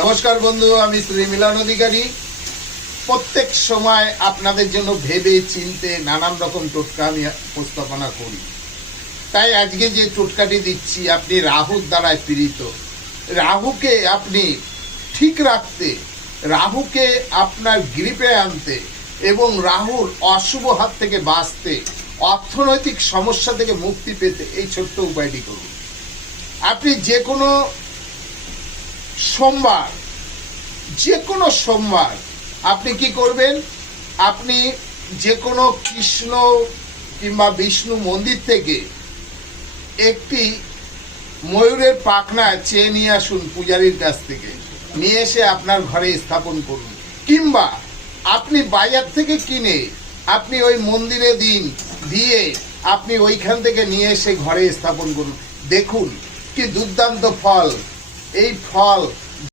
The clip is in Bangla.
নমস্কার বন্ধু, আমি শ্রী মিলন অধিকারী। প্রত্যেক সময় আপনাদের জন্য ভেবে চিনতে নানান রকম টোটকা আমি উপস্থাপনা করি। তাই আজকে যে টোটকাটি দিচ্ছি, আপনি রাহুর দ্বারায় পীড়িত। রাহুকে আপনি ঠিক রাখতে, রাহুকে আপনার গ্রিপে আনতে এবং রাহুর অশুভ হাত থেকে বাঁচতে, অর্থনৈতিক সমস্যা থেকে মুক্তি পেতে এই ছোট্ট উপায়টি করুন। আপনি যে কোনো সোমবার। যে কোনো সোমবার আপনি কি করবেন? আপনি যে কোনো কৃষ্ণ কিংবা বিষ্ণু মন্দির থেকে একটি ময়ূরের পাখনা চেয়ে নিয়ে আসুন পূজারীর কাছ থেকে। নিয়ে এসে আপনার ঘরে স্থাপন করুন। কিংবা আপনি বাজার থেকে কিনে আপনি ওই মন্দিরে দিন, দিয়ে আপনি ওইখান থেকে নিয়ে এসে ঘরে স্থাপন করুন। দেখুন কি দুর্দান্ত ফল। এই ফল